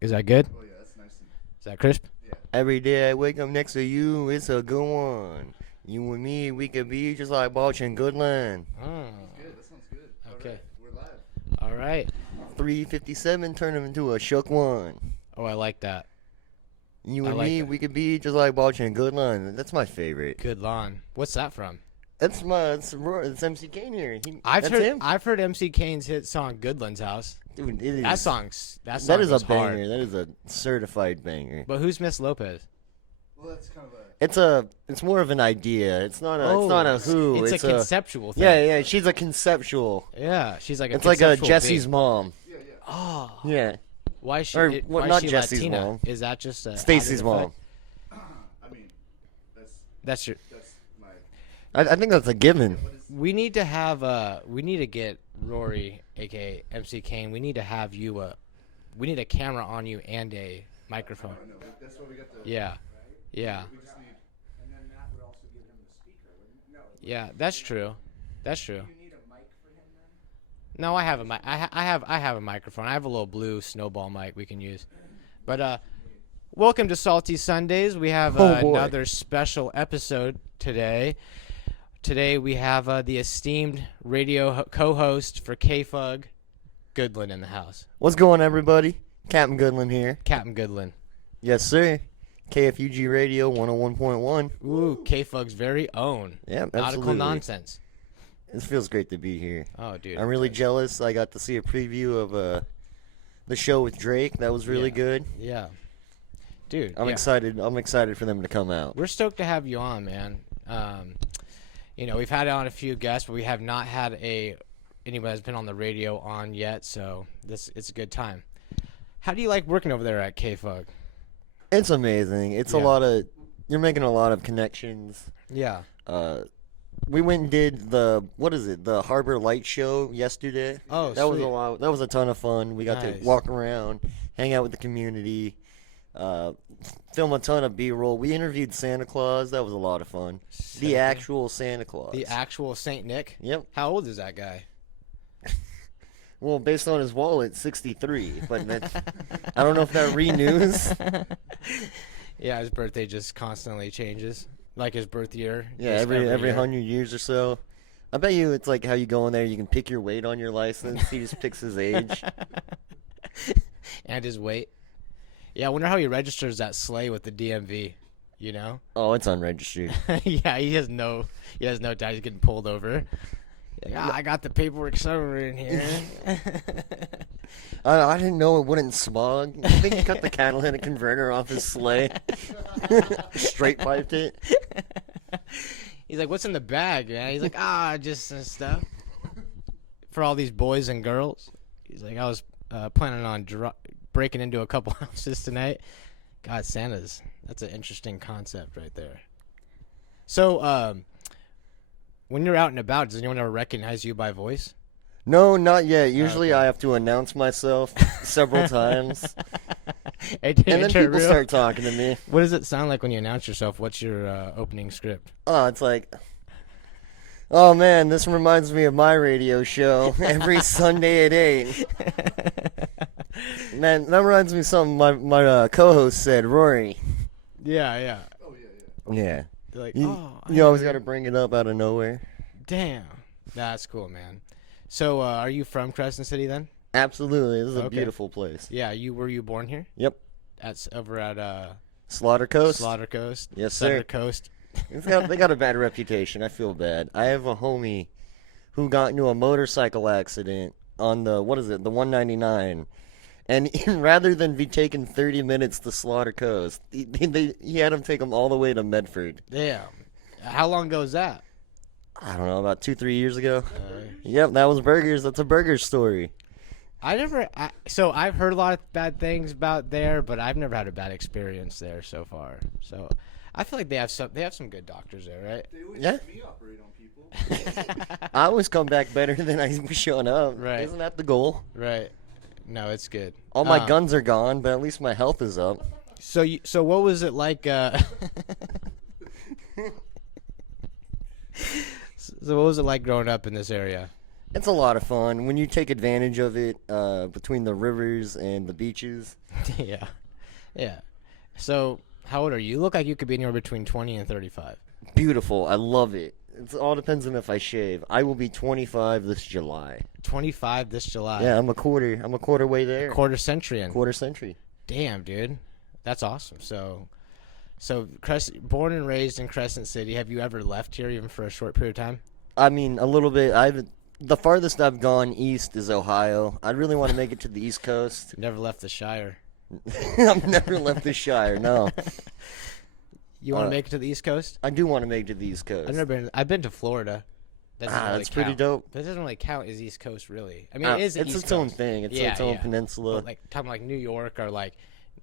Is that good? Oh yeah, that's nice. Is that crisp? Yeah. Every day I wake up next to you, it's a good one. You and me, we could be just like Balch and Goodlin. Oh, That's good. That sounds good. Okay. All right, we're live. all right. 357 turn him into a shook one. Oh, I like that. You I and like me, that. we could be just like Balch and Goodlin. That's my favorite. Good lawn. What's that from? It's MC Kane here. I've that's heard him. I've heard MC Kane's hit song "Goodland's House." Dude, it is, That song that is a goes banger. hard. That is a certified banger. But who's Miss Lopez? Well, that's kind of a. It's more of an idea. It's not a who. It's a conceptual thing. Yeah. She's a conceptual. Yeah, she's like a. It's like a conceptual Jesse's being. mom. Yeah. Oh, Yeah, why is she? Or, why not is she Jesse's Latina? mom. Is that just Stacy's mom. I mean, That's your. that's my. I think that's a given. We need to have we need to get Rory, aka MC Kane. We need to have you we need a camera on you and a microphone. No, that's why we got the. Yeah, yeah, We just need. And then that would also give him the speaker, wouldn't it? No. yeah. That's true. That's true. You need a mic for him then? No, I have a mic. I have a microphone. I have a little blue snowball mic we can use. But welcome to Salty Sundays. We have Oh, boy. another special episode today. Today we have the esteemed radio co-host for KFUG, Goodlin, in the house. What's going on, everybody? Captain Goodlin here. Captain Goodlin. Yes, sir. KFUG Radio 101.1. Ooh, KFUG's very own. Yeah, Nautical absolutely. nonsense. It feels great to be here. Oh, dude. I'm really jealous. I got to see a preview of the show with Drake. That was really Yeah. good. Yeah. Dude, I'm yeah. excited. I'm excited for them to come out. We're stoked to have you on, man. We've had on a few guests, but we have not had anybody that's been on the radio on yet, so it's a good time. How do you like working over there at KFUG? It's amazing. It's Yeah. a lot of. You're making a lot of connections. Yeah. We went and did the Harbor Light show yesterday. Oh, that was sweet. a lot. That was a ton of fun. We got Nice. to walk around, hang out with the community, film a ton of B-roll. We interviewed Santa Claus. That was a lot of fun. Santa- The actual Santa Claus. The actual Saint Nick? Yep. How old is that guy? Well, based on his wallet, 63. But I don't know if that renews. Yeah, his birthday just constantly changes. Like his birth year. Yeah, just every year. 100 years or so. I bet you it's like how you go in there. You can pick your weight on your license. He just picks his age. And his weight. Yeah, I wonder how he registers that sleigh with the DMV, you know? Oh, it's unregistered. Yeah, he has no doubt he's getting pulled over. Like, I got the paperwork somewhere in here. I didn't know it wouldn't smog. I think he cut the catalytic converter off his sleigh. Straight piped it. He's like, "What's in the bag, man?" He's like, just some stuff for all these boys and girls. He's like, "I was planning on breaking into a couple houses tonight." God, that's an interesting concept right there. So, when you're out and about, does anyone ever recognize you by voice? No, not yet. Usually Okay. I have to announce myself several times. And And then people start talking to me. What does it sound like when you announce yourself? What's your opening script? Oh, it's like, oh man, this reminds me of my radio show every Sunday at 8. Man, that reminds me of something my co-host said, Rory. Yeah. Oh yeah. Yeah. They're like, You, I you always heard. got to bring it up out of nowhere. Damn. That's cool, man. So, are you from Crescent City then? Absolutely. This is a Okay. beautiful place. Yeah, were you born here? Yep. Over at Slaughter Coast. Slaughter Coast? Yes, Sutter sir. Coast? They got a bad reputation. I feel bad. I have a homie who got into a motorcycle accident on the 199. And rather than be taking 30 minutes to Slaughter Coast, he had him take him all the way to Medford. Damn. How long ago was that? I don't know, about 2-3 years ago. Yep, that was Burgers. That's a Burger story. So I've heard a lot of bad things about there, but I've never had a bad experience there so far. So I feel like they have some good doctors there, right? They always Yeah. let me operate on people. I always come back better than I'm showing up. Right. Isn't that the goal? Right. No, it's good. All my guns are gone, but at least my health is up. So what was it like? So what was it like growing up in this area? It's a lot of fun when you take advantage of it between the rivers and the beaches. Yeah. Yeah. So, how old are you? You look like you could be anywhere between 20 and 35. Beautiful. I love it. It all depends on if I shave. I will be 25 this July. 25 this July. Yeah, I'm a quarter way there. Quarter century in. Quarter century. Damn, dude. That's awesome. So born and raised in Crescent City. Have you ever left here even for a short period of time? I mean, a little bit. The farthest I've gone east is Ohio. I really want to make it to the East Coast. Never left the Shire. I've never left the Shire, no. You want to make it to the East Coast? I do want to make it to the East Coast. I've never been. I've been to Florida. That doesn't really that's pretty count. dope. That doesn't really count as East Coast, really. I mean, it is. It's East its own Coast. thing. It's Yeah, its own yeah. peninsula. But like talking like New York or like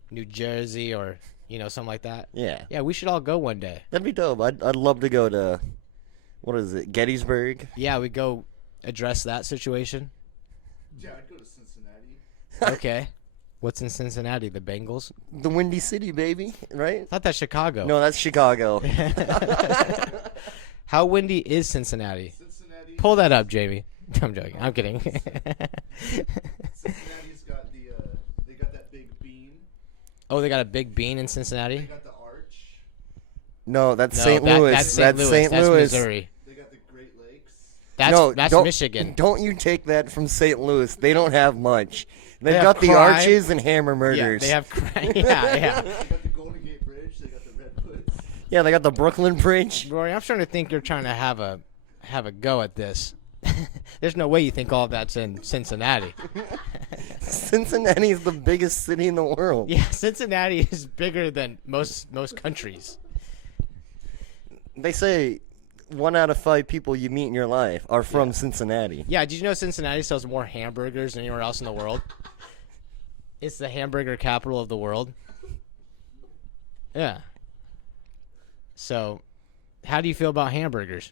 New Jersey or something like that. Yeah. Yeah, we should all go one day. That'd be dope. I'd love to go to, what is it, Gettysburg? Yeah, we go address that situation. Yeah, I'd go to Cincinnati. Okay. What's in Cincinnati? The Bengals? The Windy City, baby, right? I thought that's Chicago. No, that's Chicago. How windy is Cincinnati? Cincinnati. Pull that up, Jamie. I'm joking. I'm kidding. Cincinnati's got they got that big bean. Oh, they got a big bean in They Cincinnati? got the arch. No, that's No, St. Louis. That's St. Louis. That's Missouri. They got the Great Lakes. That's don't- Michigan. Don't you take that from St. Louis. They don't have much. They've have got the crime. arches and hammer murders. Yeah, they have yeah. They got the Golden Gate Bridge. They got the Redwoods. Yeah, they got the Brooklyn Bridge. Rory, I'm starting to think you're trying to have a go at this. There's no way you think all of that's in Cincinnati. Cincinnati is the biggest city in the world. Yeah, Cincinnati is bigger than most countries. They say 1 out of 5 people you meet in your life are from Cincinnati. Yeah, did you know Cincinnati sells more hamburgers than anywhere else in the world? It's the hamburger capital of the world. Yeah. So, how do you feel about hamburgers?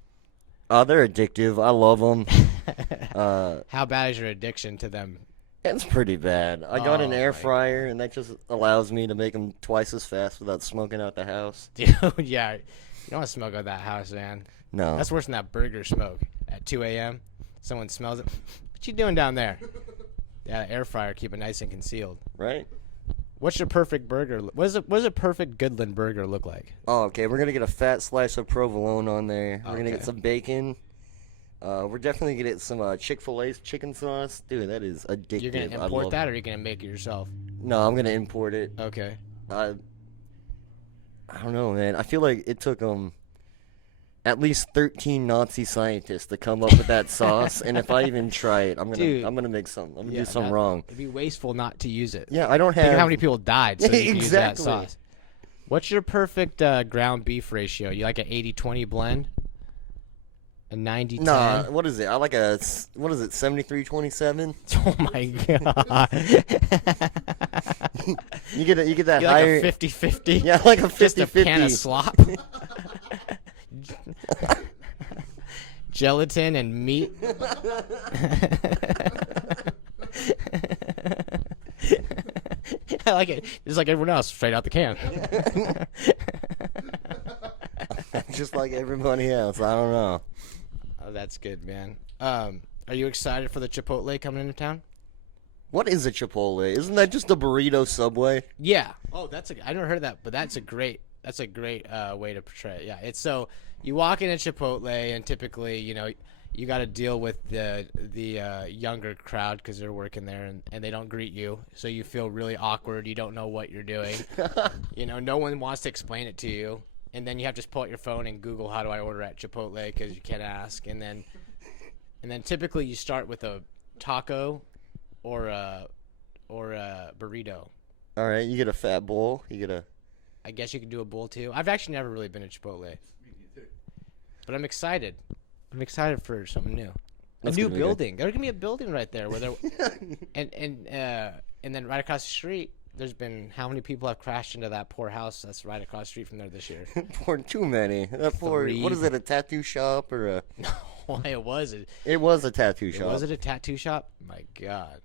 They're addictive. I love them. How bad is your addiction to them? It's pretty bad. I got an Oh, air my fryer, and that just allows me to make them twice as fast without smoking out the house. Dude, yeah. You don't want to smoke out that house, man. No. That's worse than that burger smoke at 2 a.m. Someone smells it. What you doing down there? Yeah, air fryer, keep it nice and concealed. Right? What's your perfect burger? What does a perfect Goodlin burger look like? Oh, okay. We're going to get a fat slice of provolone on there. We're going to Okay. get some bacon. We're definitely going to get some Chick-fil-A's chicken sauce. Dude, that is addictive. You're gonna I import love that, it. or are you gonna make it yourself? No, I'm going to import it. Okay. I don't know, man. I feel like it took at least 13 Nazi scientists to come up with that sauce, and if I even try it, I'm Dude. gonna make some. I'm gonna Yeah, do something that- wrong. It'd be wasteful not to use it. Yeah, I don't Think have. of how many people died so you can use that Exactly. sauce. What's your perfect ground beef ratio? You like an 80-20 blend? A 90-10? Nah, what is it? I like what is it? 73-27. Oh my god. You get that You higher. like a 50-50? Yeah, like a 50-50. Just a pan of slop? Gelatin and meat? I like it. Just like everyone else, straight out the can. Just like everybody else. I don't know. Oh, that's good, man. Are you excited for the Chipotle coming into town? What is a Chipotle? Isn't that just a burrito Subway? Yeah. Oh, I never heard of that, but that's a great way to portray it. Yeah. It's so you walk in at Chipotle, and typically, you got to deal with the younger crowd because they're working there, and they don't greet you, so you feel really awkward. You don't know what you're doing. No one wants to explain it to you, and then you have to just pull out your phone and Google how do I order at Chipotle because you can't ask, and then typically you start with a taco or a burrito. All right, you get a fat bowl. I guess you could do a bowl too. I've actually never really been to Chipotle, but I'm excited. I'm excited for something new. That's a new gonna be good. building. There's gonna be a building right there where and then right across the street, there's been how many people have crashed into that poor house that's right across the street from there this year? Poor too many. That poor. Three. What is it? A tattoo shop or a? No, it was. It was a tattoo shop. Was it a tattoo shop? My God.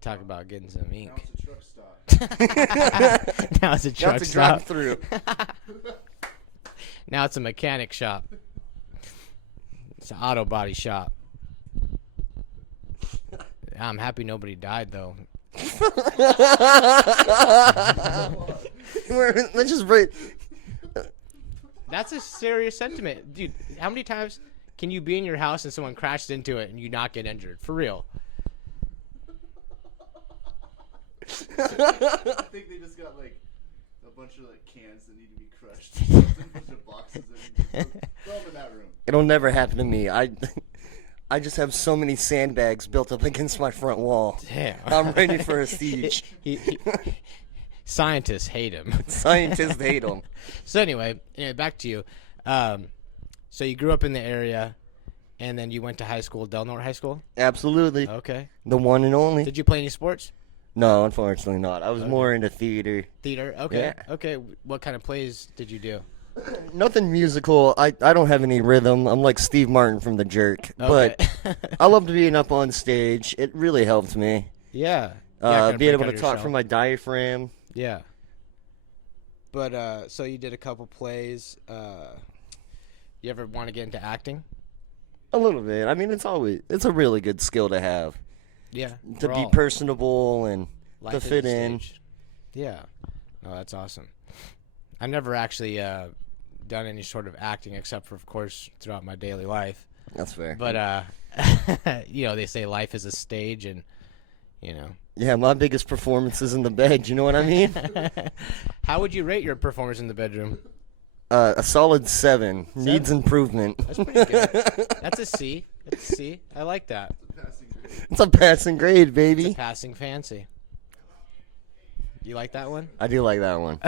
Talk about getting some ink. Now it's a truck stop. Now it's a truck That's a stop. drive-through. Now it's a mechanic shop. It's an auto body shop. I'm happy nobody died though. Let's just break. That's a serious sentiment, dude. How many times can you be in your house and someone crashes into it and you not get injured? For real. I think they just got like a bunch of like cans that need to be crushed. A bunch of boxes that need to be throw them in that room. It'll never happen to me. I just have so many sandbags built up against my front wall. Damn. I'm ready for a siege. Scientists hate him. Scientists hate them. So anyway, back to you. So you grew up in the area, and then you went to high school, Del Norte High School? Absolutely. Okay. The one and only. Did you play any sports? No, unfortunately not. I was more into theater. Theater? Okay. Yeah. Okay. What kind of plays did you do? Nothing musical. I don't have any rhythm. I'm like Steve Martin from The Jerk. Okay. But I loved being up on stage. It really helped me. Yeah. Kinda Being break able out to of talk your from shell. my diaphragm. Yeah. But so you did a couple plays. You ever want to get into acting? A little bit. I mean, it's a really good skill to have. Yeah. To we're be all. personable and Life to is fit a in. stage. Yeah. No, that's awesome. I've never actually done any sort of acting except for, of course, throughout my daily life. That's fair. But, they say life is a stage and, Yeah, my biggest performance is in the bed. You know what I mean? How would you rate your performance in the bedroom? A solid 7. Needs improvement. That's pretty good. That's a C. That's a C. I like that. Passing grade. It's a passing grade, baby. Passing fancy. You like that one? I do like that one.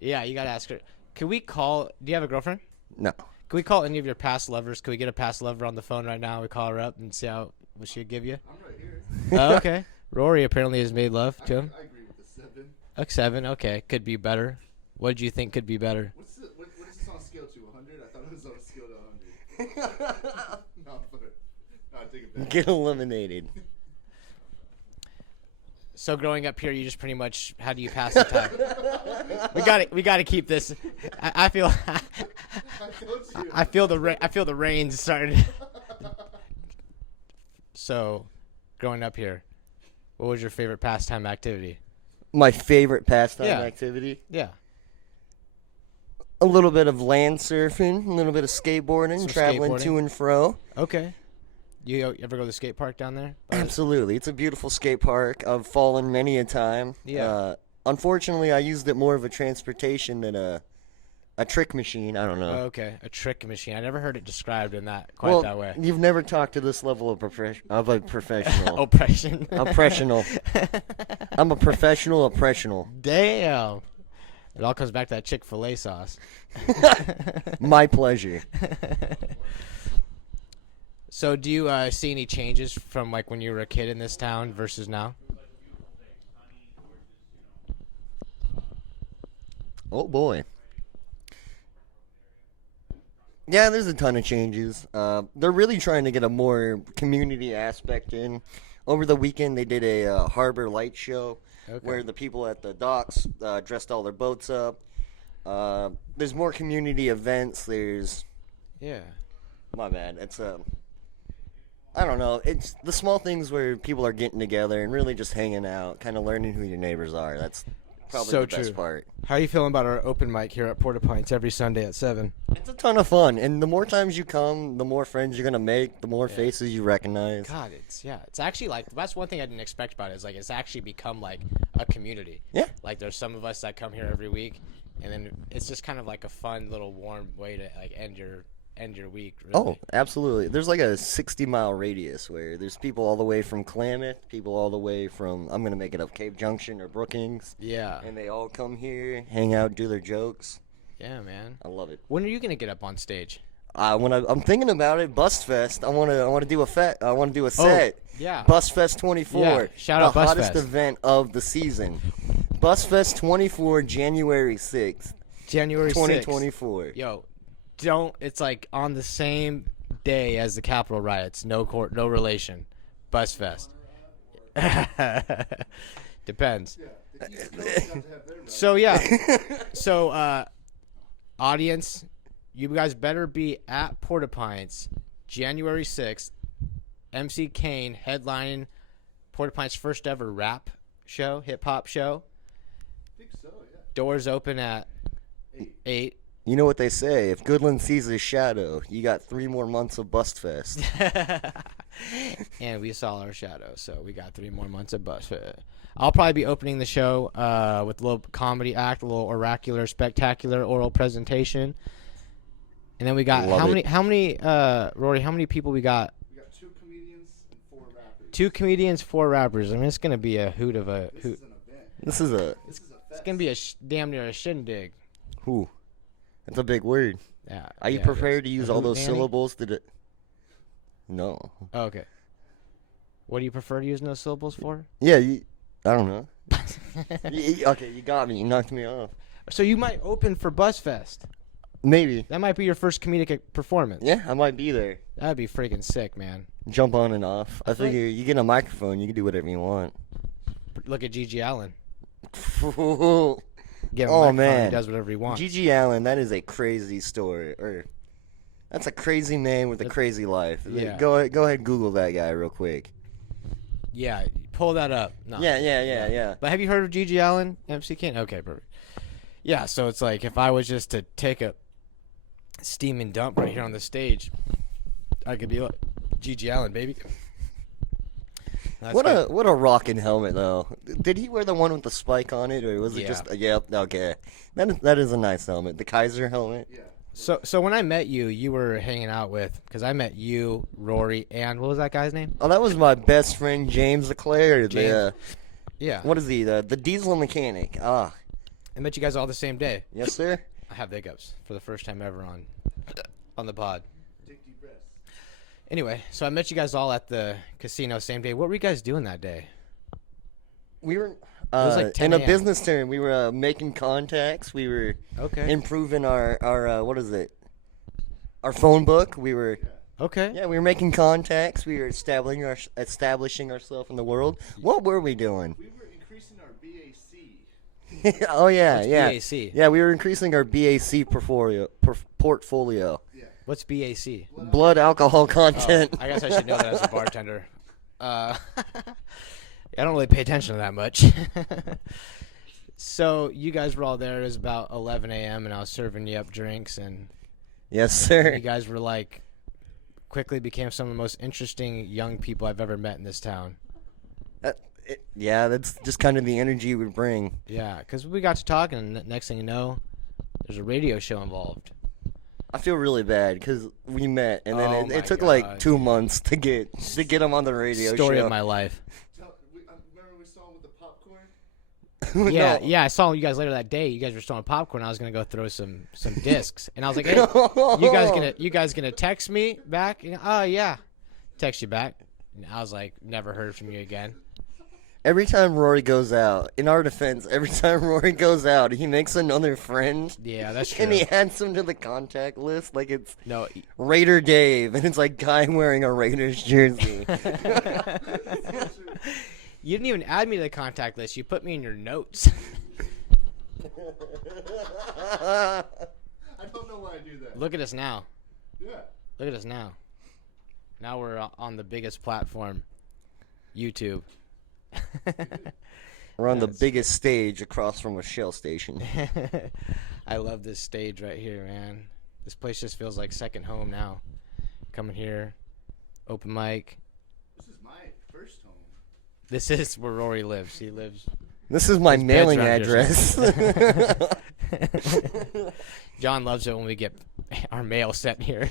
Yeah, you gotta ask her. Can we call? Do you have a girlfriend? No. Can we call any of your past lovers? Can we get a past lover on the phone right now? We call her up and see what she'll give you. I'm right here. Oh, okay. Rory apparently has made love to him. I agree with the 7. A 7. Okay, could be better. What do you think could be better? What is this on a scale to 100? I thought it was on a scale to 100. No, take it back. Get eliminated. So growing up here, you just pretty much how do you pass the time? we got to keep this. I feel I feel the rains starting. So, growing up here, what was your favorite pastime activity? My favorite pastime Yeah. activity? Yeah. A little bit of land surfing, a little bit of skateboarding, Some traveling skateboarding. to and fro. Okay. You ever go to the skate park down there? Absolutely. It's a beautiful skate park. I've fallen many a time. Yeah. Unfortunately, I used it more of a transportation than a trick machine. I don't know. Okay, a trick machine. I never heard it described in that that way. You've never talked to this level of a professional. Oppression. Oppressional. I'm a professional oppressional. Damn. It all comes back to that Chick-fil-A sauce. My pleasure. So do you see any changes from like when you were a kid in this town versus now? Oh boy. Yeah, there's a ton of changes. They're really trying to get a more community aspect in. Over the weekend, they did a harbor light show where the people at the docks dressed all their boats up. There's more community events. Yeah. My bad. It's I don't know. It's the small things where people are getting together and really just hanging out, kind of learning who your neighbors are. That's probably So the best true. part. How are you feeling about our open mic here at Porta Pints every Sunday at 7? It's a ton of fun, and the more times you come, the more friends you're gonna make, the more faces you recognize. God, it's actually like that's one thing I didn't expect about it is like it's actually become like a community. Yeah. Like there's some of us that come here every week, and then it's just kind of like a fun little warm way to like end your week. Really. Oh, absolutely. There's like a 60-mile radius where there's people all the way from Klamath, people all the way from, I'm going to make it up, Cave Junction or Brookings. Yeah. And they all come here, hang out, do their jokes. Yeah, man. I love it. When are you gonna get up on stage? I'm thinking about it, Bustfest. I want to do a set. Yeah. Bustfest 24. Yeah, shout out the hottest Bustfest. event of the season. Bustfest 24, January 6th, January 6th. 2024. Yo, it's like on the same day as the Capitol riots. No relation. Bustfest. Depends. So yeah. So audience, you guys better be at Porta Pints January 6th MC Kane headlining Porta-Pine's first ever rap show, hip hop show. I think so, yeah. Doors open at 8. You know what they say? If Goodlin sees his shadow, you got 3 more months of Bustfest. And we saw our shadow, so we got 3 more months of Bustfest. I'll probably be opening the show with a little comedy act, a little oracular, spectacular oral presentation. And then we got how many Rory, how many people we got? We got 2 comedians and 4 rappers. 2 comedians, 4 rappers. I mean, it's going to be a hoot of a This hoot. is an event. This is a... This is a fest. It's going to be a damn near a shindig. Who? That's a big word. Yeah. Are you yeah, prepared it to is. use A all hoot those nanny? syllables? No. Oh, okay. What do you prefer to use those syllables for? Yeah, I don't know. Okay, you got me. You knocked me off. So you might open for Buzzfest. Maybe. That might be your first comedic performance. Yeah, I might be there. That'd be freaking sick, man. Jump on and off. I feel like- figure you get a microphone, you can do whatever you want. Look at Gigi Allen. Oh, Give him a microphone, man. he does whatever he wants. Gigi Allen, that is a crazy story. That's a crazy man with a crazy life. Yeah. Go ahead, Google that guy real quick. Yeah, pull that up. No. Yeah. But have you heard of Gigi Allen, MC Kane? Okay, perfect. Yeah, so it's like if I was just to take a steaming dump right here on the stage, I could be like Gigi Allen, baby. That's What good. a rockin' helmet though. Did he wear the one with the spike on it, or was it Yeah. just? Yep. Okay. That is a nice helmet. The Kaiser helmet. Yeah. So when I met you, you were hanging out with, because I met you, Rory, and what was that guy's name? Oh, that was my best friend James Leclerc. James. Yeah. What is he? The diesel mechanic. Ah, I met you guys all the same day. yes sir. I have hiccups for the first time ever on the pod. Take deep breaths. Anyway, so I met you guys all at the casino same day. What were you guys doing that day? We were was like 10 in a a.m. business term. We were making contacts. We were Okay. improving our what is it? Our phone book. We were Okay. we were making contacts. We were establishing ourselves in the world. What were we doing? We were increasing our BAC. Oh yeah, What's yeah. BAC? Yeah, we were increasing our BAC portfolio. What's BAC? Blood alcohol content. I guess I should know that as a bartender. I don't really pay attention to that much. So you guys were all there. It was about 11 a.m. and I was serving you up drinks, and Yes, sir. you guys were like, quickly became some of the most interesting young people I've ever met in this town. Yeah, that's just kind of the energy we bring. Yeah, because we got to talking, and next thing you know, there's a radio show involved. I feel really bad because we met, and then Oh it my took like God. 2 months to get him on the radio Story show. of my life. Remember we saw him with the popcorn? Yeah, No. yeah. I saw you guys later that day. You guys were throwing popcorn. I was gonna go throw some discs, and I was like, "Hey, you guys gonna text me back?" And, oh yeah, text you back. And I was like, "Never heard from you again." Every time Rory goes out, in our defense, every time Rory goes out, he makes another friend. Yeah, that's true. And he adds him to the contact list like it's No, Raider Dave, and it's like guy wearing a Raiders jersey. you didn't even add me to the contact list. You put me in your notes. I don't know why I do that. Look at us now. Yeah. Look at us now. Now we're on the biggest platform, YouTube. We're on the biggest stage across from a Shell station. I love this stage right here, man. This place just feels like second home now. Coming here, open mic. This is my first home. This is where Rory lives. He lives. This is my His bed's mailing around here address. John loves it when we get our mail sent here.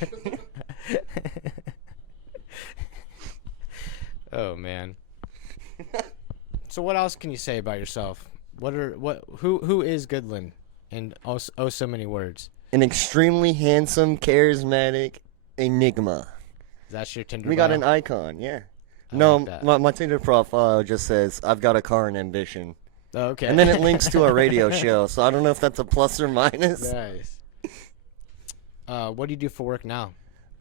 Oh man. So what else can you say about yourself? Who is Goodlin? In so many words. An extremely handsome, charismatic enigma. That's your Tinder. We got bio? an icon, yeah. I No, like that. my Tinder profile just says, I've got a car and ambition. Oh, okay. And then it links to a radio show, so I don't know if that's a plus or minus. Nice. What do you do for work now?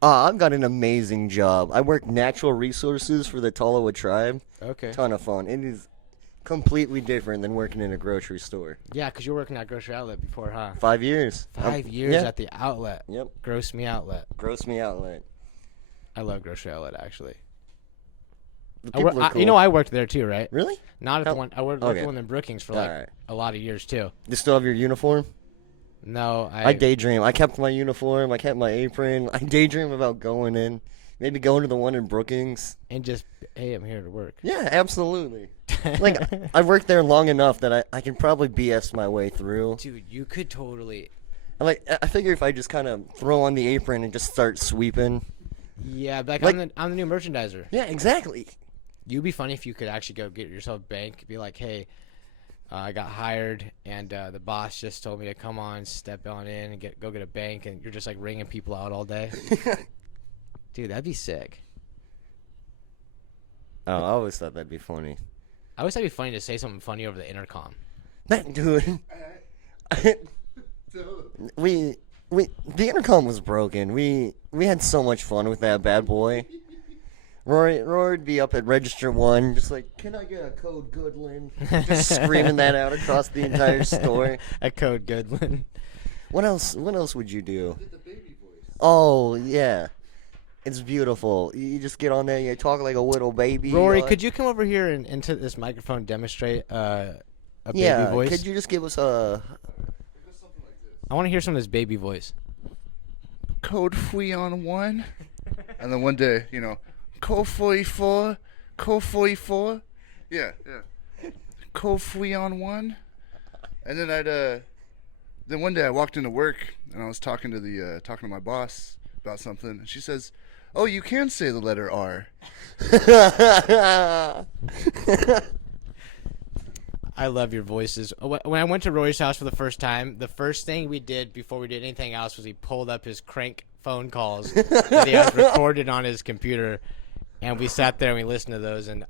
I've got an amazing job. I work natural resources for the Tolowa tribe. Okay. Ton of fun. It is completely different than working in a grocery store. Yeah, because you were working at Grocery Outlet before, huh? 5 years. 5 years yeah. at the outlet. Yep. Gross Me Outlet. Gross me outlet. I love Grocery Outlet, actually. The people are cool. You know, I worked there too, right? Really? Not at the one. I worked at Okay. the one in Brookings for like Alright. a lot of years too. You still have your uniform? No, I daydream. I kept my uniform. I kept my apron. I daydream about going in. Maybe going to the one in Brookings. and just hey, I'm here to work. Yeah, absolutely. Like, I worked there long enough that I can probably BS my way through. Dude, you could totally. I figure if I just kind of throw on the apron and just start sweeping. Yeah, like I'm the new merchandiser. Yeah, exactly. You'd be funny if you could actually go get yourself a bank. Be like, hey, I got hired, and the boss just told me to come on, step on in, and go get a bank, and you're just like ringing people out all day. Dude, that'd be sick. Oh, I always thought that'd be funny. I always thought it'd be funny to say something funny over the intercom. Dude. The intercom was broken. We had so much fun with that bad boy. Rory would be up at register 1, just like, can I get a code Goodlin? Just screaming that out across the entire store. A code Goodlin. What else would you do? Did the baby voice. Oh, yeah. It's beautiful. You just get on there, you talk like a little baby. Rory, could you come over here and into this microphone demonstrate a baby yeah, voice? could you just give us a... It goes something like this. I want to hear some of this baby voice. Code Fui on 1. And then one day, you know, Code 44. Code 44. Yeah. Code Fui on 1. And then then one day I walked into work and I was talking to my boss about something, and she says, "Oh, you can say the letter R." I love your voices. When I went to Rory's house for the first time, the first thing we did before we did anything else was he pulled up his crank phone calls that he has recorded on his computer, and we sat there and we listened to those, and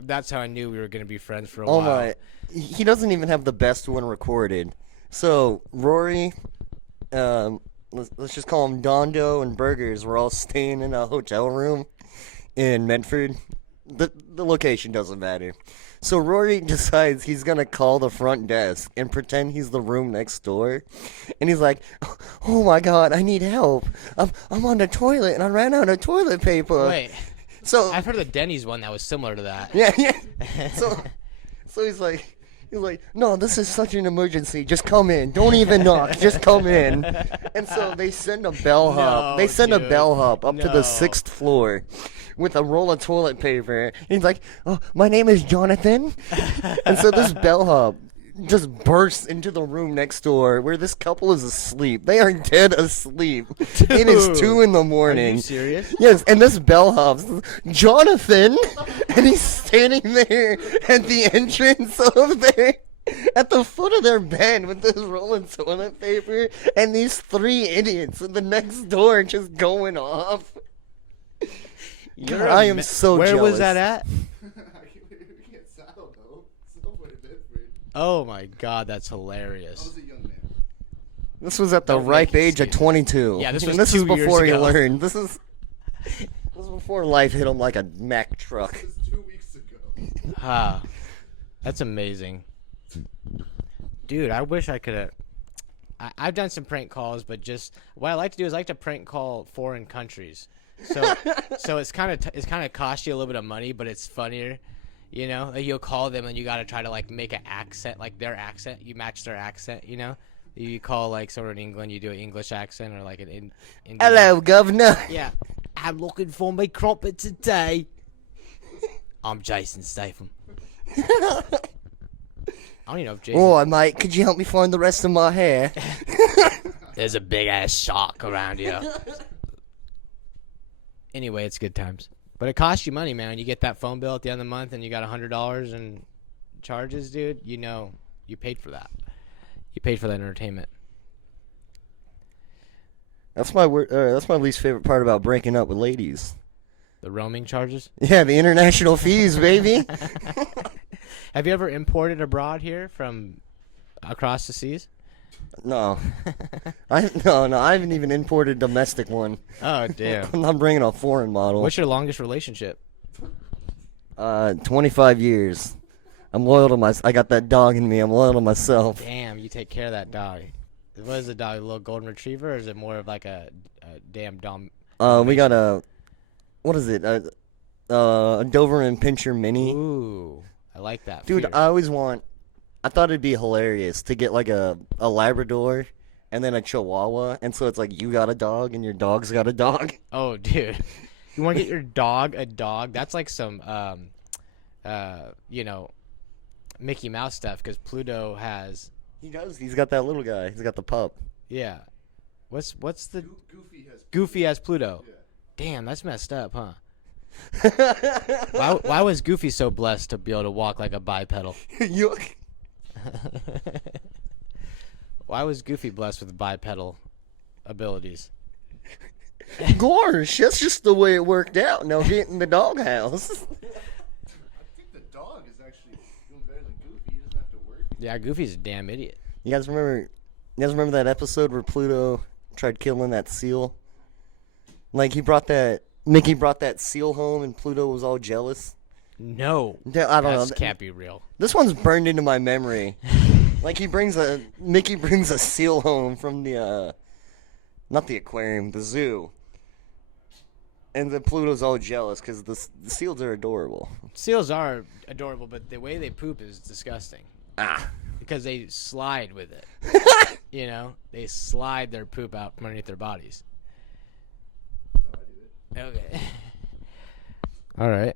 that's how I knew we were going to be friends for a while. Oh my! He doesn't even have the best one recorded. So Rory, let's just call him Dondo and Burgers. We're all staying in a hotel room in Medford. The location doesn't matter. So Rory decides he's gonna call the front desk and pretend he's the room next door, and he's like, "Oh my God, I need help. I'm on the toilet and I ran out of toilet paper." Wait, So I've heard of the Denny's one that was similar to that. yeah. So he's like, "No, this is such an emergency. Just come in. Don't even knock. Just come in." And so they send a bellhop. They send a dude. bellhop up to the 6th floor with a roll of toilet paper. And he's like, "Oh, my name is Jonathan." And so this bellhop just bursts into the room next door where this couple is asleep. They are dead asleep. It is 2 in the Are morning. you serious? Yes, and this bellhop's Jonathan, and he's standing there at the entrance of their, at the foot of their bed with this roll of toilet paper, and these 3 idiots in the next door just going off. God, I am so Where jealous. was that at? We can't saddle though. Somewhere in Bedford. Oh my God, that's I hilarious. was a young man. This was at the Don't ripe make age of excuses. 22. Yeah, this And was this 2 is before years he ago. learned. This is before life hit him like a Mack truck. It was 2 weeks ago. Ah, that's amazing. Dude, I wish I could have. I've done some prank calls, but just what I like to do is I like to prank call foreign countries. So it's kind of cost you a little bit of money, but it's funnier. You know, like you'll call them and you got to try to like make an accent, like their accent. You match their accent. You know, you call like someone in England, you do an English accent or like an Indian. Hello, governor. Yeah, I'm looking for my crumpet today. I'm Jason Statham. I don't even know if Jason. Oh, mate, could you help me find the rest of my hair? There's a big ass shark around here. Anyway, it's good times. But it costs you money, man. You get that phone bill at the end of the month and you got $100 in charges, dude. You know, you paid for that. You paid for that entertainment. That's my least favorite part about breaking up with ladies. The roaming charges. Yeah, the international fees, baby. Have you ever imported abroad here from across the seas? No, I haven't even imported a domestic one. Oh, damn. I'm not bringing a foreign model. What's your longest relationship? 25 years. I'm loyal to I got that dog in me. I'm loyal to myself. Damn, you take care of that dog. What is the dog? A little golden retriever, or is it more of like a damn dom? We got a, what is it? a Doberman Pinscher Mini. Ooh, I like that. Dude, Fierce. I thought it'd be hilarious to get like a Labrador and then a Chihuahua, and so it's like you got a dog and your dog's got a dog. Oh, dude, you want to get your dog a dog? That's like some, Mickey Mouse stuff because Pluto has. He does. He's got that little guy. He's got the pup. Yeah. What's the Goofy has. Goofy has Pluto? Yeah. Damn, that's messed up, huh? Why was Goofy so blessed to be able to walk like a bipedal? You- Why was Goofy blessed with bipedal abilities? Gosh, that's just the way it worked out. Now get in the doghouse. I think the dog is actually doing better than Goofy. He doesn't have to work. Yeah, Goofy's a damn idiot. You guys remember that episode where Pluto tried killing that seal? Like Mickey brought that seal home and Pluto was all jealous. No, Yeah, I don't know. that can't be real. This one's burned into my memory. Like Mickey brings a seal home from the not the aquarium, the zoo. And then Pluto's all jealous because the seals are adorable. Seals are adorable, but the way they poop is disgusting. Ah. Because they slide with it. They slide their poop out from underneath their bodies. Okay. All right.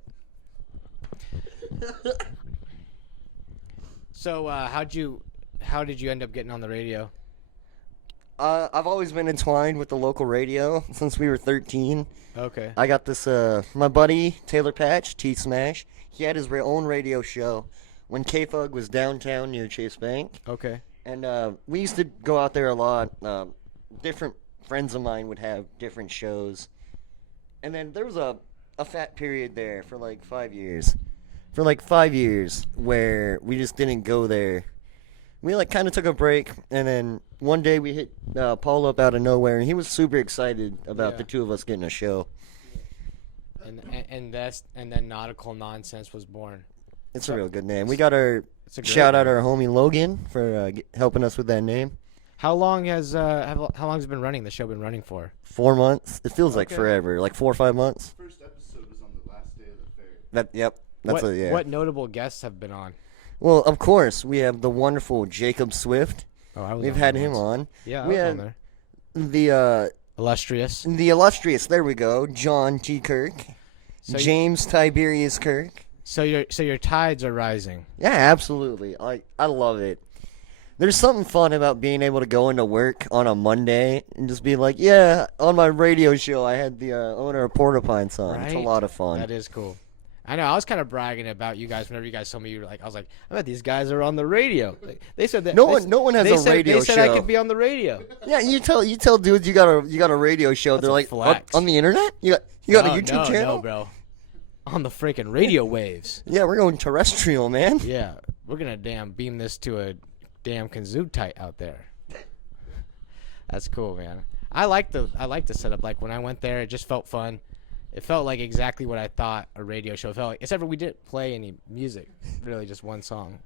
So, how did you end up getting on the radio? I've always been entwined with the local radio since we were 13. Okay. I got this, my buddy, Taylor Patch, T-Smash, he had his own radio show when KFUG was downtown near Chase Bank. Okay. And we used to go out there a lot. Different friends of mine would have different shows. And then there was a fat period there for like 5 years. For like 5 years where we just didn't go there. We like kind of took a break, and then one day we hit Paul up out of nowhere, and he was super excited about the two of us getting a show. And then Nautical Nonsense was born. It's a real good name. We got our It's a great shout out name. our homie Logan for helping us with that name. How long has it been running? The show been running for? 4 months. It feels like Okay. forever. Like 4 or 5 months. First episode was on the last day of the fair. That's what, it. Yeah. What notable guests have been on? Well, of course we have the wonderful Jacob Swift. Oh, I was. We've on had there him once. on. Yeah, I We was on had there. The Illustrious. illustrious. There we go. John T. Kirk. So James Tiberius Kirk. So your tides are rising. Yeah, absolutely. I love it. There's something fun about being able to go into work on a Monday and just be like, yeah, on my radio show I had the owner of Porcupine on. It's a Right? lot of fun. That is cool. I know. I was kind of bragging about you guys whenever you guys told me you were like. I was like, I bet these guys are on the radio. Like, they said that. No one has they a said, radio They said I show. could be on the radio. Yeah, you tell dudes you got a radio show. That's They're a like flex. on the internet. You got a No, YouTube no, channel. No, bro. On the freaking radio waves. Yeah, we're going terrestrial, man. Yeah, we're gonna beam this to a damn kazoo tight out there. That's cool, man. I like the setup. Like when I went there, it just felt fun. It felt like exactly what I thought a radio show felt like. Except for we didn't play any music. Really, just one song.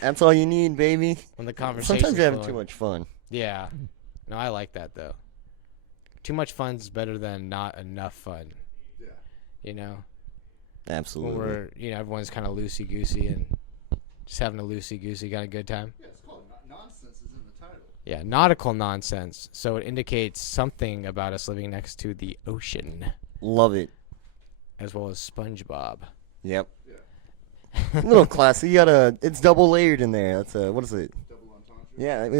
That's all you need, baby. When the conversation. Sometimes you're having too much fun. Yeah. No, I like that though. Too much fun's better than not enough fun. Yeah. You know. Absolutely. When we're everyone's kind of loosey goosey and just having a loosey goosey kind of good time. Yeah, it's called Nonsense is in the title. Yeah, nautical nonsense. So it indicates something about us living next to the ocean, Love it. as well as SpongeBob. Yep. Yeah. A little classy. You got it's double layered in there. That's what is it? Double entendre. Yeah, we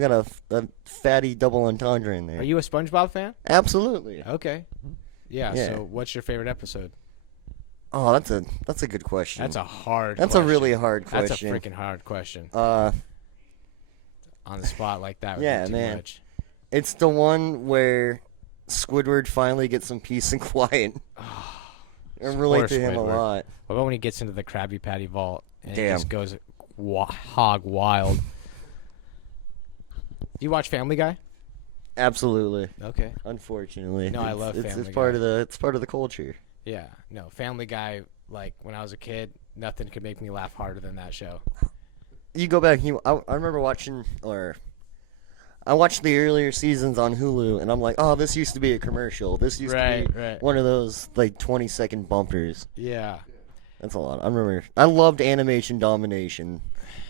got a fatty double entendre in there. Are you a SpongeBob fan? Absolutely. Okay. Yeah. Yeah. So what's your favorite episode? Oh, that's a good question. That's a hard. That's question. a really hard That's a question. freaking hard question. Uh, On the spot like that. Would Yeah, be too man. Much. it's the one where Squidward finally gets some peace and quiet. I relate Poor to him a Squidward. lot. What about when he gets into the Krabby Patty vault and he Damn. just goes hog wild? Do you watch Family Guy? Absolutely. Okay. Unfortunately. No, I love it's Family part Guy. of it's part of the culture. Yeah, no, Family Guy, like, when I was a kid, nothing could make me laugh harder than that show. You go back. I remember watching, or I watched the earlier seasons on Hulu, and I'm like, oh, this used to be a commercial. This used to be one of those like 20-second bumpers. Yeah. That's a lot. I remember. I loved Animation Domination.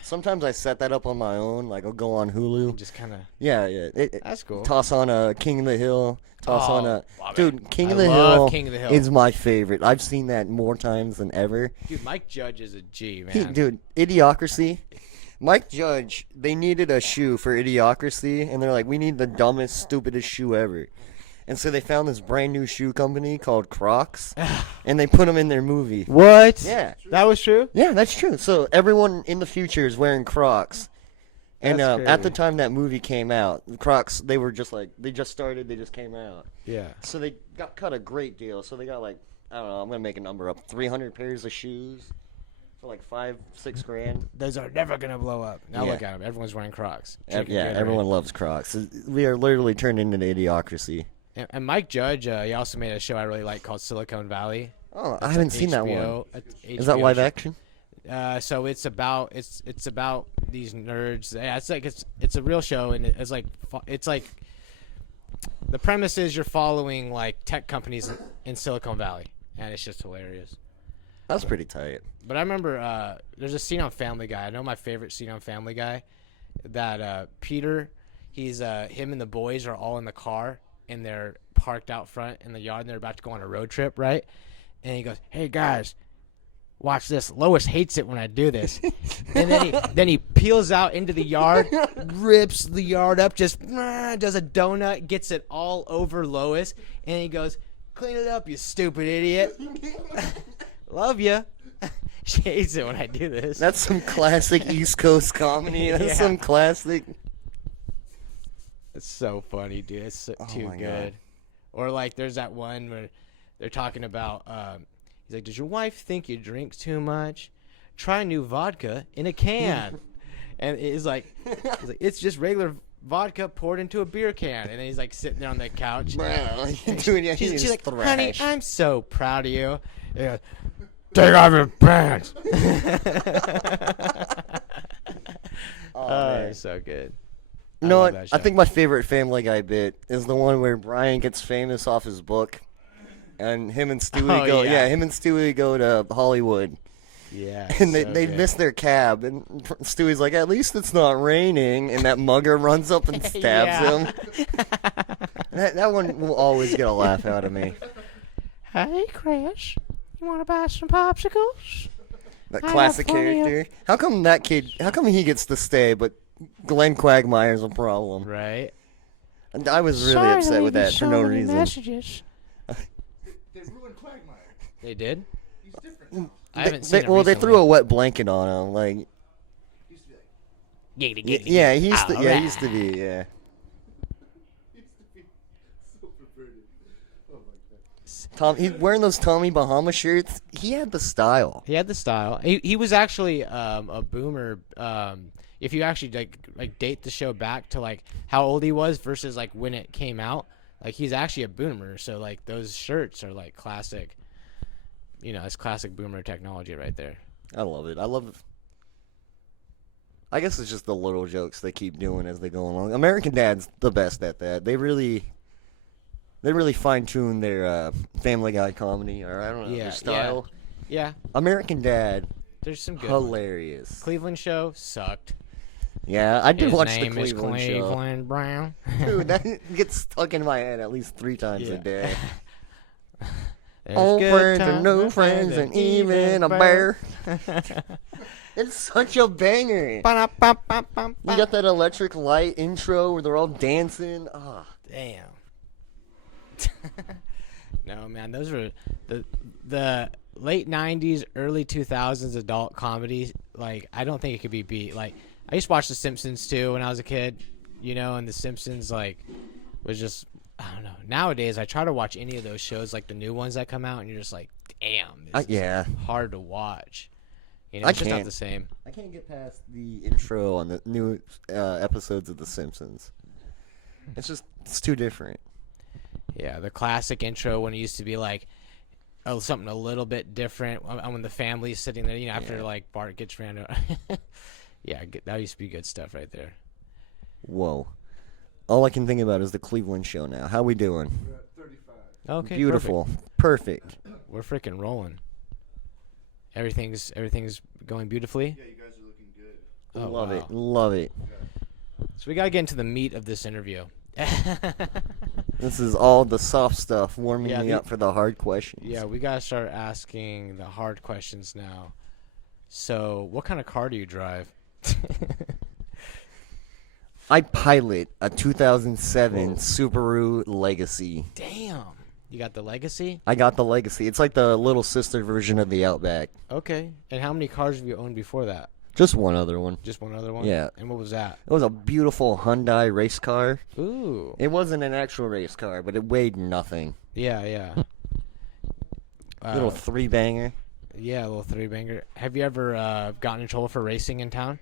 Sometimes I set that up on my own. Like I'll go on Hulu. Just kind of. Yeah, yeah. That's cool. Toss on a King of the Hill. Toss on a love dude. it. King I of the love Hill. King of the Hill. Is my favorite. I've seen that more times than ever. Dude, Mike Judge is a G, man. Dude, Idiocracy. Mike Judge. They needed a shoe for Idiocracy, and they're like, we need the dumbest, stupidest shoe ever. And so they found this brand new shoe company called Crocs, and they put them in their movie. What? Yeah. That was true? Yeah, that's true. So everyone in the future is wearing Crocs. And That's at the crazy. time that movie came out, Crocs, they were just like, they just started, they just came out. Yeah. So they cut a great deal. So they got like, I don't know, I'm going to make a number up, 300 pairs of shoes for like $5-6 grand. Those are never going to blow up. Now Yeah. look at them. Everyone's wearing Crocs. Yeah, Drinking Gatorade. everyone loves Crocs. We are literally turned into Idiocracy. And Mike Judge, he also made a show I really like called Silicon Valley. Oh, I haven't seen that one. HBO Is that live show. action? So it's about these nerds. Yeah, it's a real show, and it's like the premise is you're following like tech companies in Silicon Valley, and it's just hilarious. That's pretty tight. But I remember there's a scene on Family Guy. I know my favorite scene on Family Guy, that Peter, him and the boys are all in the car, and they're parked out front in the yard, and they're about to go on a road trip, right? And he goes, "Hey guys, watch this. Lois hates it when I do this." And then he peels out into the yard, rips the yard up, just does a donut, gets it all over Lois, and he goes, "Clean it up, you stupid idiot." Love ya. She hates it when I do this. That's some classic East Coast comedy. That's Yeah. some classic. It's so funny, dude. It's too my good. God. Or like, there's that one where they're talking about. He's like, "Does your wife think you drink too much? Try new vodka in a can." And he's like, "It's just regular vodka poured into a beer can." And then he's like sitting there on the couch. Dude, She's like, "Honey, I'm so proud of you." And he goes, "Take off your pants." man. It's so good. You know love what? that I show. think my favorite Family Guy bit is the one where Brian gets famous off his book, and him and Stewie Oh, go. yeah. Yeah, him and Stewie go to Hollywood, Yeah. and they so good. miss their cab, and Stewie's like, "At least it's not raining," and that mugger runs up and stabs Yeah. him. That one will always get a laugh out of me. "Hey, Chris, you want to buy some popsicles?" That I classic have plenty of- character. How come that kid? How come he gets to stay, but Glenn Quagmire's a problem? Right. And I was really upset with that for no reason. Messages. They ruined Quagmire. They did? He's different now. I haven't seen it Well, they recently. threw a wet blanket on him. Like, He used to be like, yeah, he used to. Yeah, he used to be. Yeah. he used to be so perverted. Oh my god. Tom, he's wearing those Tommy Bahama shirts. He had the style. He had the style. He was actually a boomer. If you actually like date the show back to like how old he was versus like when it came out, like he's actually a boomer. So like those shirts are like classic. You know, it's classic boomer technology right there. I love it. I guess it's just the little jokes they keep doing as they go along. American Dad's the best at that. They really fine tune their Family Guy comedy, or I don't know, Yeah, their style. Yeah, American Dad, there's some good ones. hilarious. Cleveland show sucked. Yeah, I did His watch the name is Cleveland show. Cleveland Brown. Dude, that gets stuck in my head at least 3 times Yeah. a day. There's Old good friends and times no and friends and even a bear. It's such a banger. You got that electric light intro where they're all dancing. Ah, Damn. No, man, those were the late 90s, early 2000s adult comedies. Like, I don't think it could be beat. Like, I used to watch The Simpsons too when I was a kid, you know, and The Simpsons like was just, I don't know. Nowadays, I try to watch any of those shows, like the new ones that come out, and you're just like, damn, this yeah. is hard to watch. You know, I it's just not can't. the same. I can't get past the intro on the new episodes of The Simpsons. It's too different. Yeah, the classic intro when it used to be like something a little bit different when the family's sitting there, you know, after like Bart gets ran over. Yeah, that used to be good stuff right there. Whoa. all I can think about is the Cleveland show now. How we doing? We're at 35. Okay, Beautiful. Perfect. We're freaking rolling. Everything's going beautifully. Yeah, you guys are looking good. Oh, Love wow. it. Love it. So we gotta get into the meat of this interview. This is all the soft stuff warming Yeah, me the- up for the hard questions. Yeah, we gotta start asking the hard questions now. So, what kind of car do you drive? I pilot a 2007 Subaru Legacy. Damn, you got the Legacy? I got the Legacy. It's like the little sister version of the Outback. Okay. And how many cars have you owned before that? Just one other one. Just one other one? Yeah. And what was that? It was a beautiful Hyundai race car. Ooh. It wasn't an actual race car, but it weighed nothing. Yeah, yeah. Little three-banger. Yeah, a little three-banger. Have you ever gotten in trouble for racing in town?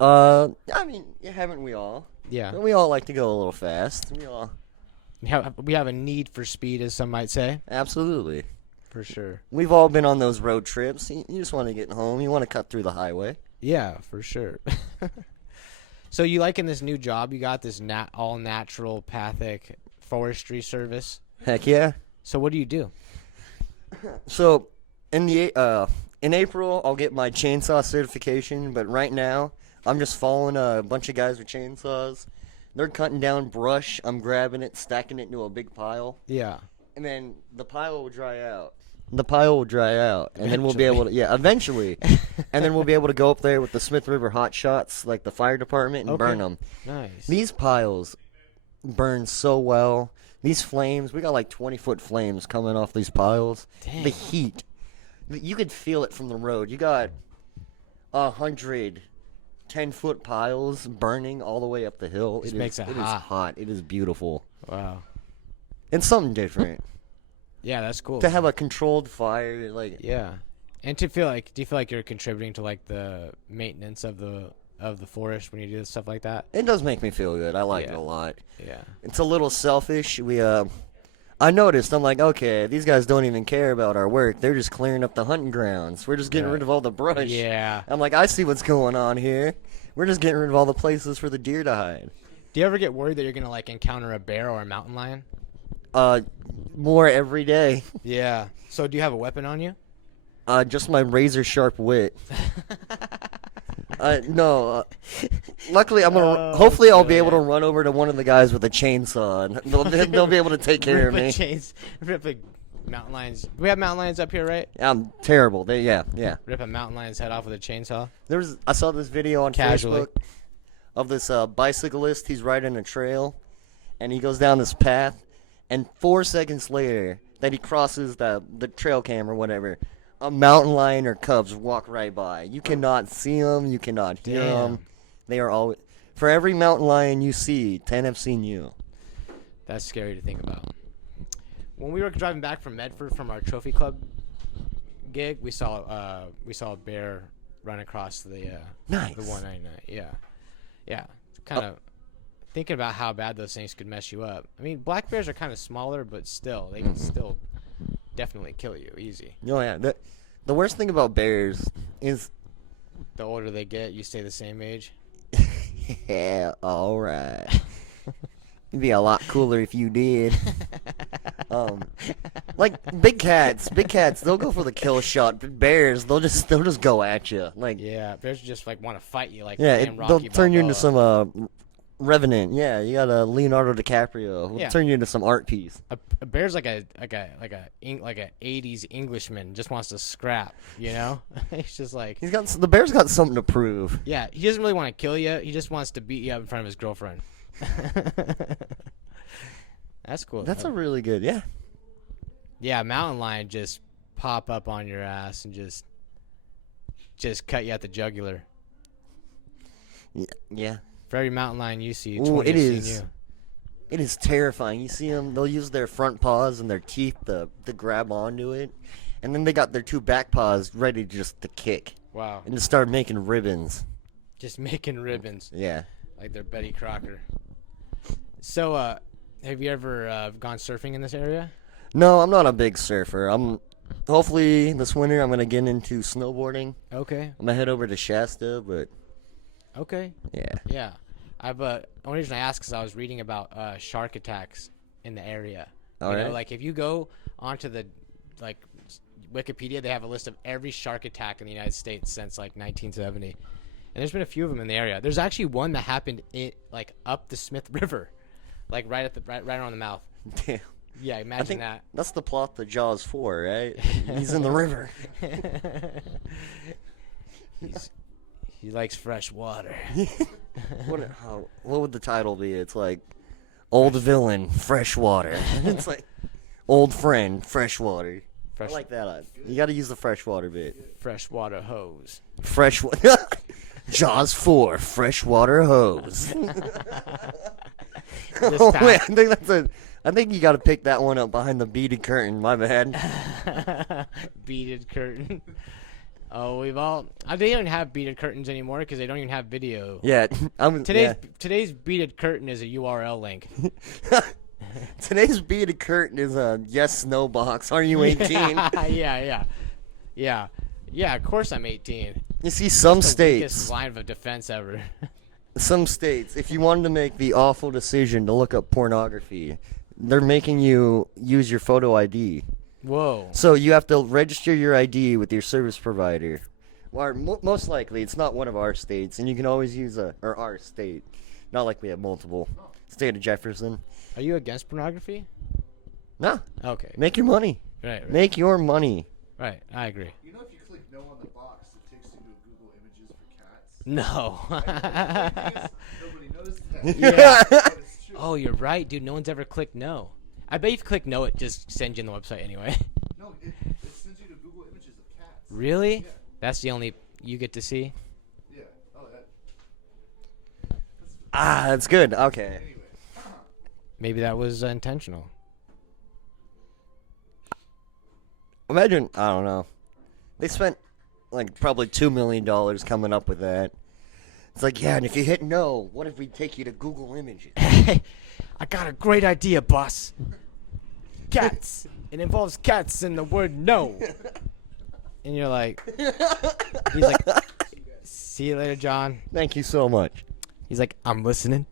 I mean, haven't we all? Yeah. We all like to go a little fast. We have a need for speed, as some might say. Absolutely. For sure. We've all been on those road trips. You just want to get home. You want to cut through the highway. Yeah, for sure. So you liking this new job you got, this all natural pathic forestry service? Heck yeah. So what do you do? So, in April, I'll get my chainsaw certification. But right now, I'm just following a bunch of guys with chainsaws. They're cutting down brush. I'm grabbing it, stacking it into a big pile, Yeah. and then the pile will dry out. And then we'll be able to, eventually, and then we'll be able to go up there with the Smith River Hot Shots, like the fire department, and Okay. burn them. Nice. These piles burn so well. These flames, we got like 20-foot flames coming off these piles. Dang. The heat, you could feel it from the road. You got 100 10-foot piles burning all the way up the hill. Just It makes is it is hot. hot. It is beautiful. Wow. It's something different Yeah, that's cool. to have a controlled fire. Like, Yeah. And do you feel like you're contributing to like the maintenance of the forest when you do stuff like that? it does make me feel good. I like it Yeah. a lot. Yeah. It's a little selfish. I noticed. I'm like, okay, these guys don't even care about our work. They're just clearing up the hunting grounds. We're just getting Right. rid of all the brush. Yeah. I'm like, I see what's going on here. We're just getting rid of all the places for the deer to hide. Do you ever get worried that you're gonna like encounter a bear or a mountain lion? More every day. Yeah. So do you have a weapon on you? Just my razor sharp wit. No. Luckily, hopefully, I'll be able to run over to one of the guys with a chainsaw, and they'll be able to take care of me. Rip a mountain lions. We have mountain lions up here, right? I'm terrible. Yeah. Rip a mountain lion's head off with a chainsaw. I saw this video on Casually. Facebook of this bicyclist. He's riding a trail, and he goes down this path, and 4 seconds later, that he crosses the trail cam or whatever, a mountain lion or cubs walk right by. You cannot see them. You cannot hear them. Damn. They are always. For every mountain lion you see, 10 have seen you. That's scary to think about. When we were driving back from Medford from our trophy club gig, we saw a bear run across the Nice. the 199. Yeah. Kind of thinking about how bad those things could mess you up. I mean, black bears are kind of smaller, but still, they can still definitely kill you easy. Oh yeah. The worst thing about bears is. The older they get, you stay the same age. Yeah. All right. It'd be a lot cooler if you did. Like big cats, they'll go for the kill shot. But bears, they'll just go at you. Like Yeah, bears just like want to fight you. Like yeah, damn they'll Rocky turn you into Balboa. some Revenant. Yeah, you got a Leonardo DiCaprio. We'll Yeah. turn you into some art piece. A bear's like a 80s Englishman, just wants to scrap. You know, he's just like The bear's got something to prove. yeah, he doesn't really want to kill you. He just wants to beat you up in front of his girlfriend. That's cool. That's though. a really good. Yeah. Yeah, mountain lion just pop up on your ass and just cut you at the jugular. Yeah. For every mountain lion you see, Ooh, 20 it have seen is. you. It is terrifying. You see them, they'll use their front paws and their teeth to grab onto it. And then they got their two back paws ready just to kick. Wow. And to start making ribbons. Just making ribbons Yeah. like they're Betty Crocker. So, have you ever gone surfing in this area? No, I'm not a big surfer. Hopefully this winter I'm going to get into snowboarding. Okay. I'm going to head over to Shasta, but Okay. yeah. Yeah. Only reason I asked is I was reading about shark attacks in the area. All You know, right. like if you go onto the like Wikipedia, they have a list of every shark attack in the United States since like 1970, and there's been a few of them in the area. There's actually one that happened like up the Smith River, like right around the mouth. Damn. Yeah, I imagine think that. that's the plot to Jaws 4, right? He's in the river. He likes fresh water. What would the title be? It's like old villain, fresh water. It's like old friend, fresh water. Fresh, I like that. You got to use the freshwater bit. freshwater hose. Jaws 4, freshwater hose. This Oh, time- wait, I think you got to pick that one up behind the beaded curtain. My bad. Beaded curtain. Oh, they don't even have beaded curtains anymore because they don't even have video. Yeah, Today's beaded curtain is a URL link. Today's beaded curtain is a yes no box. Are you 18? Yeah. Of course I'm 18. You see, some The states, weakest line of defense ever. if you wanted to make the awful decision to look up pornography, they're making you use your photo ID. Whoa. So you have to register your ID with your service provider. Or most likely, it's not one of our states, and you can always use our state. Not like we have multiple. State of Jefferson. Are you against pornography? No, Okay. make your money. Right. Make your money. Right. I agree. You know, if you click no on the box, it takes you to Google Images for cats. No. Nobody knows that. Yeah. But it's true. Oh, you're right, dude. No one's ever clicked no. I bet if you click no, it just sends you on the website anyway. No, it sends you to Google Images of cats. Really? Yeah. That's the only you get to see? Yeah. Oh, that. That's good. Okay. Anyway. Maybe that was intentional. Imagine, I don't know. They spent like probably $2 million coming up with that. It's like, yeah, and if you hit no, what if we take you to Google Images? I got a great idea, boss. Cats. It involves cats and the word no. And you're like, he's like, see you later, John. Thank you so much. He's like, I'm listening.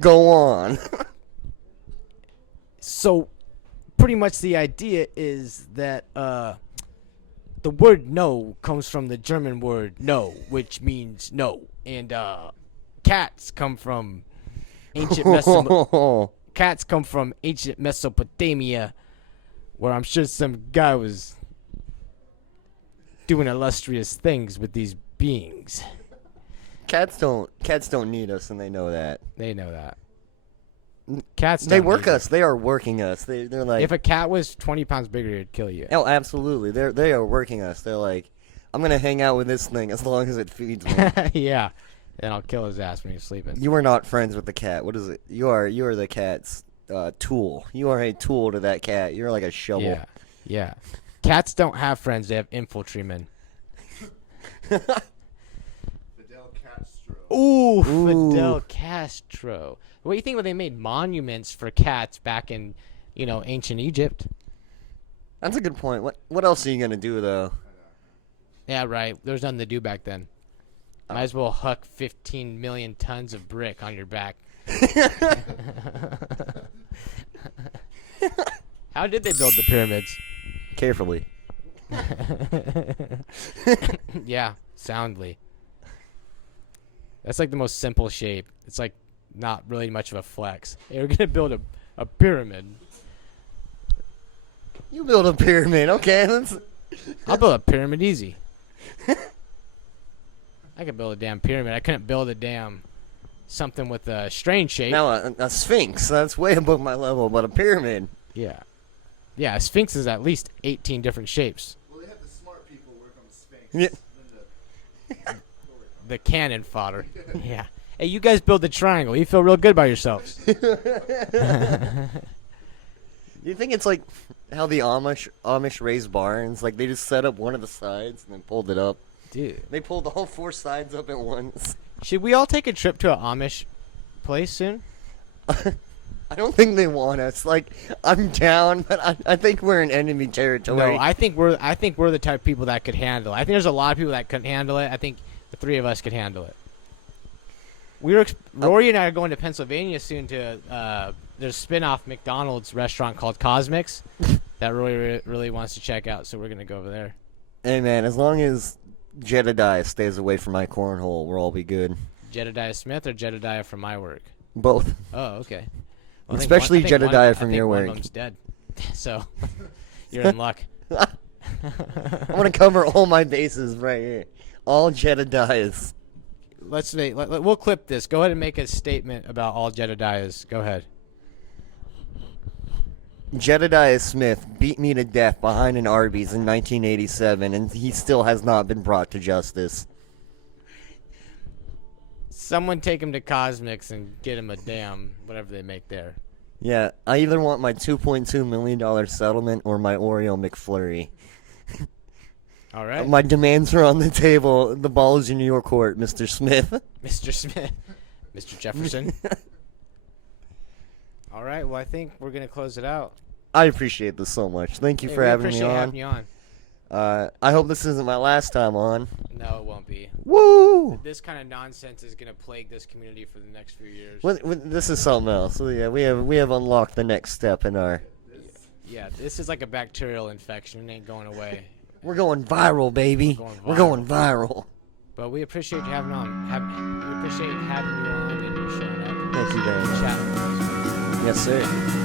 Go on. So, pretty much the idea is that the word no comes from the German word no, which means no. And cats come from ancient Mesopotamia, where I'm sure some guy was doing illustrious things with these beings. Cats don't need us, and they know that. They know that. Cats They don't work need us. They are working us. They're like, If a cat was 20 pounds bigger, it'd kill you. oh, absolutely. They are working us. They're like, I'm gonna hang out with this thing as long as it feeds me. Yeah. Then I'll kill his ass when he's sleeping. You are not friends with the cat. What is it? You are the cat's tool. You are a tool to that cat. You're like a shovel. Yeah. Yeah. Cats don't have friends. They have infantrymen. Fidel Castro. Ooh, Ooh. Fidel Castro. What do you think when they made monuments for cats back in, ancient Egypt? That's a good point. What else are you gonna do though? Yeah, right. There was nothing to do back then. Might as well huck 15 million tons of brick on your back. How did they build the pyramids? Carefully. Yeah, soundly. That's like the most simple shape. It's like not really much of a flex. They were gonna build a pyramid. You build a pyramid, okay? I'll build a pyramid easy. I could build a damn pyramid. I couldn't build a damn something with a strange shape. Now a sphinx. That's way above my level, but a pyramid. Yeah. Yeah, a sphinx is at least 18 different shapes. Well, they have the smart people work on the Sphinx. Yeah. The cannon fodder. Yeah. Hey, you guys build the triangle. You feel real good about yourselves. Do you think it's like how the Amish raise barns? Like they just set up one of the sides and then pulled it up. Dude. They pulled all four sides up at once. Should we all take a trip to an Amish place soon? I don't think they want us. Like I'm down, but I think we're in enemy territory. No, I think we're the type of people that could handle it. I think there's a lot of people that couldn't handle it. I think the three of us could handle it. Rory and I are going to Pennsylvania soon to there's a spin-off McDonald's restaurant called Cosmic's that Rory really wants to check out, so we're gonna go over there. Hey man, as long as Jedediah stays away from my cornhole, we'll all be good. Jedediah Smith or Jedediah from my work? Both. Oh, okay. Well, Especially I think Jedediah from your One work. of them's dead, so you're in luck. I'm gonna cover all my bases right here. All Jedediahs. We'll clip this. Go ahead and make a statement about all Jedediahs. Go ahead. Jedediah Smith beat me to death behind an Arby's in 1987, and he still has not been brought to justice. Someone take him to Cosmic's and get him a damn whatever they make there. Yeah, I either want my $2.2 million settlement or my Oreo McFlurry. All right. My demands are on the table. The ball is in your court, Mr. Smith. Mr. Smith. Mr. Jefferson. All right. Well, I think we're going to close it out. I appreciate this so much. Thank you for having me on. Having you on. I hope this isn't my last time on. No, it won't be. Woo! This kind of nonsense is going to plague this community for the next few years. This is something else. So yeah, we have unlocked the next step in our. Yeah, this is like a bacterial infection. It ain't going away. We're going viral, baby. We're going viral. But we appreciate you having on. We appreciate having you on and you showing up. Thank you very much. Chatting with us. Yes, sir.